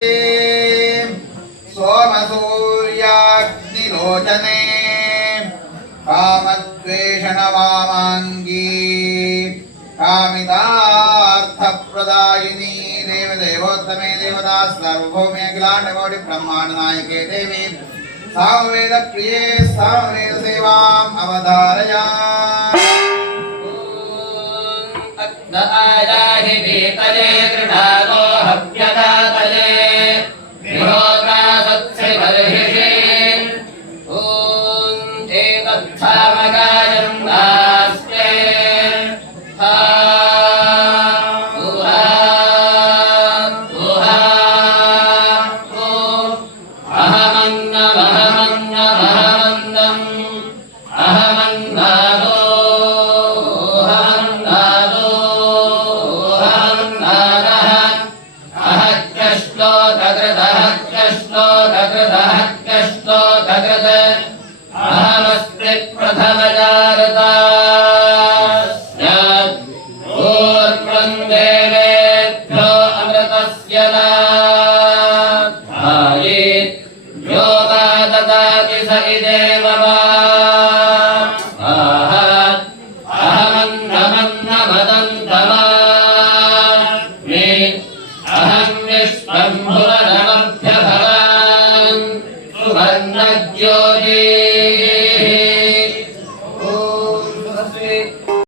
सोमसूर्याग्निलोचने कामद्वेषणवामाङ्गी कामितार्थप्रदायिनी देवदेवोत्तमे देवता सर्वभौमे अखिलाण्डकोटि ब्रह्माण्डनायके देवी सामवेदप्रिये सामवेदसेवाम् अवधारया आयाहि भीतये कृणालो हव्यदातये विहोत्रासत्सि बर्हिषे ॐ एतत्थामगायं नास्ते ज्योति